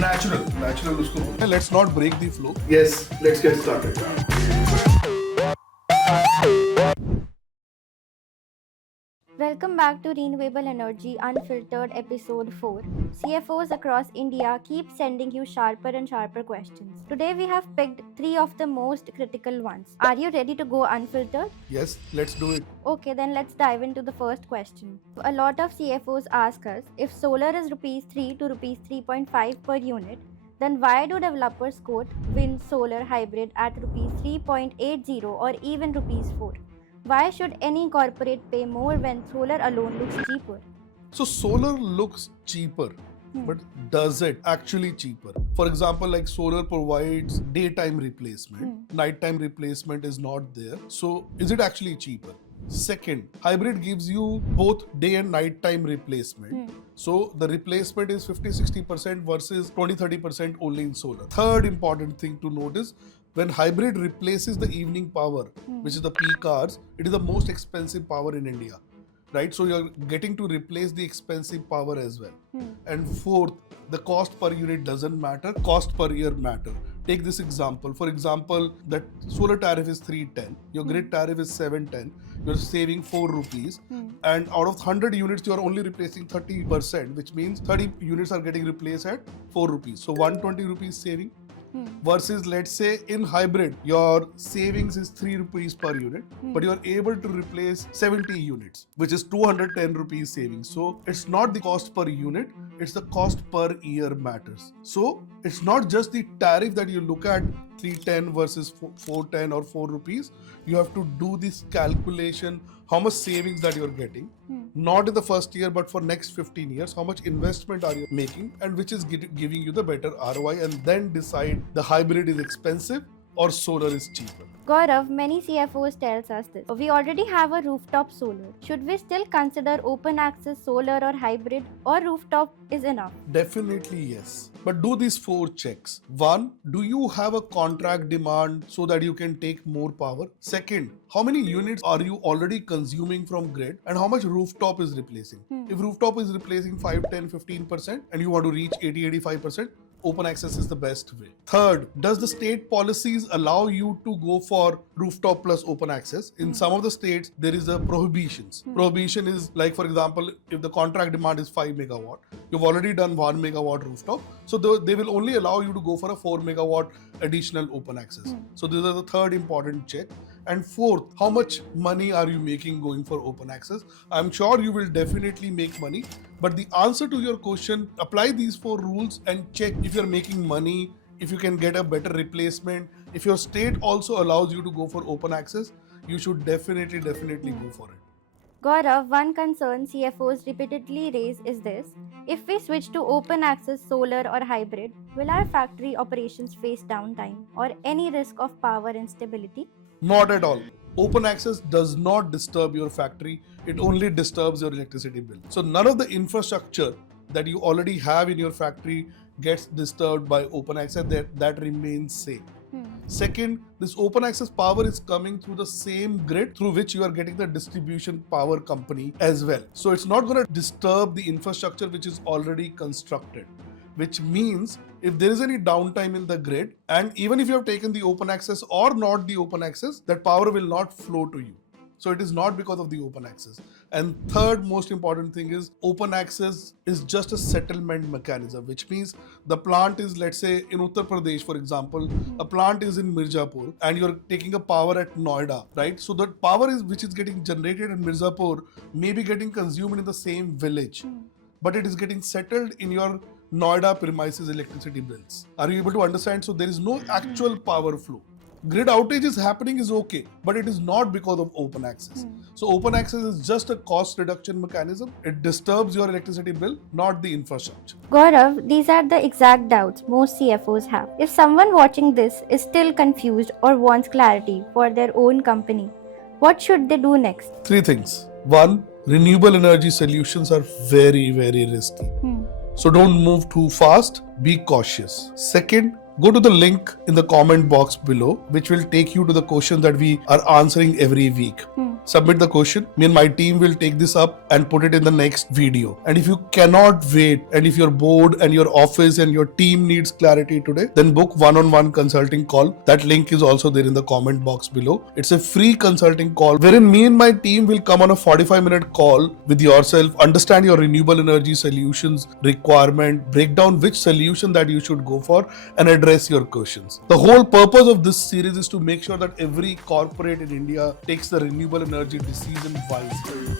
Natural उसको बोलते हैं. Let's not break the flow. Yes, let's get started. Welcome back to Renewable Energy Unfiltered Episode 4. CFOs across India keep sending you sharper and sharper questions. Today we have picked 3 of the most critical ones. Are you ready to go unfiltered? Yes, let's do it. Okay, then let's dive into the first question. A lot of CFOs ask us, if solar is rupees 3 to rupees 3.5 per unit, then why do developers quote wind solar hybrid at rupees 3.80 or even rupees 4? Why should any corporate pay more when solar alone looks cheaper? So solar looks cheaper, but does it actually cheaper? For example, like solar provides daytime replacement, nighttime replacement is not there. So is it actually cheaper? Second, hybrid gives you both day and nighttime replacement. So the replacement is 50-60% versus 20-30% only in solar. Third important thing to notice, when hybrid replaces the evening power, which is the peak hours, it is the most expensive power in India, right? So you're getting to replace the expensive power as well. And fourth, the cost per unit doesn't matter, cost per year matter. Take this example. For example, that solar tariff is 310, your grid tariff is 710, you're saving 4 rupees, and out of 100 units, you're only replacing 30%, which means 30 units are getting replaced at 4 rupees. So 120 rupees saving. Versus, let's say in hybrid, your savings is 3 rupees per unit, but you're able to replace 70 units, which is 210 rupees savings. So it's not the cost per unit, it's the cost per year matters. So it's not just the tariff that you look at 310 versus 410 or 4 rupees. You have to do this calculation, how much savings that you're getting, not in the first year, but for next 15 years, how much investment are you making and which is giving you the better ROI, and then decide the hybrid is expensive or solar is cheaper. Gaurav, many CFOs tells us this. We already have a rooftop solar. Should we still consider open access solar or hybrid, or rooftop is enough? Definitely yes. But do these 4 checks. 1, do you have a contract demand so that you can take more power? Second, how many units are you already consuming from grid and how much rooftop is replacing? If rooftop is replacing 5, 10, 15% and you want to reach 80-85%, open access is the best way. Third, does the state policies allow you to go for rooftop plus open access? In some of the states, there is a prohibitions. Prohibition is like, for example, if the contract demand is 5 megawatt, you've already done 1 megawatt rooftop. So they will only allow you to go for a 4 megawatt additional open access. So this is the third important check. And fourth, how much money are you making going for open access? I'm sure you will definitely make money. But the answer to your question, apply these 4 rules and check if you're making money, if you can get a better replacement. If your state also allows you to go for open access, you should definitely go for it. Gaurav, one concern CFOs repeatedly raise is this. If we switch to open access solar or hybrid, will our factory operations face downtime or any risk of power instability? Not at all. Open access does not disturb your factory. It only disturbs your electricity bill. So none of the infrastructure that you already have in your factory gets disturbed by open access. That remains same. Second, this open access power is coming through the same grid through which you are getting the distribution power company as well. So it's not going to disturb the infrastructure which is already constructed, which means if there is any downtime in the grid, and even if you have taken the open access or not the open access, that power will not flow to you. So it is not because of the open access. And third most important thing is open access is just a settlement mechanism, which means the plant is, let's say in Uttar Pradesh, for example, a plant is in Mirzapur and you're taking a power at Noida, right? So that power which is getting generated in Mirzapur may be getting consumed in the same village, but it is getting settled in your Noida premises electricity bills. Are you able to understand? So there is no actual power flow. Grid outage is happening is okay, but it is not because of open access. So open access is just a cost reduction mechanism. It disturbs your electricity bill, not the infrastructure. Gaurav, these are the exact doubts most CFOs have. If someone watching this is still confused or wants clarity for their own company, what should they do next? 3 things. 1, renewable energy solutions are very, very risky. So don't move too fast, be cautious. Second, go to the link in the comment box below, which will take you to the questions that we are answering every week. Submit the question. Me and my team will take this up and put it in the next video. And if you cannot wait, and if your board and your office and your team needs clarity today, then book one-on-one consulting call. That link is also there in the comment box below. It's a free consulting call wherein me and my team will come on a 45-minute call with yourself, understand your renewable energy solutions requirement, break down which solution that you should go for, and address your questions. The whole purpose of this series is to make sure that every corporate in India takes the renewable energy decision wisely.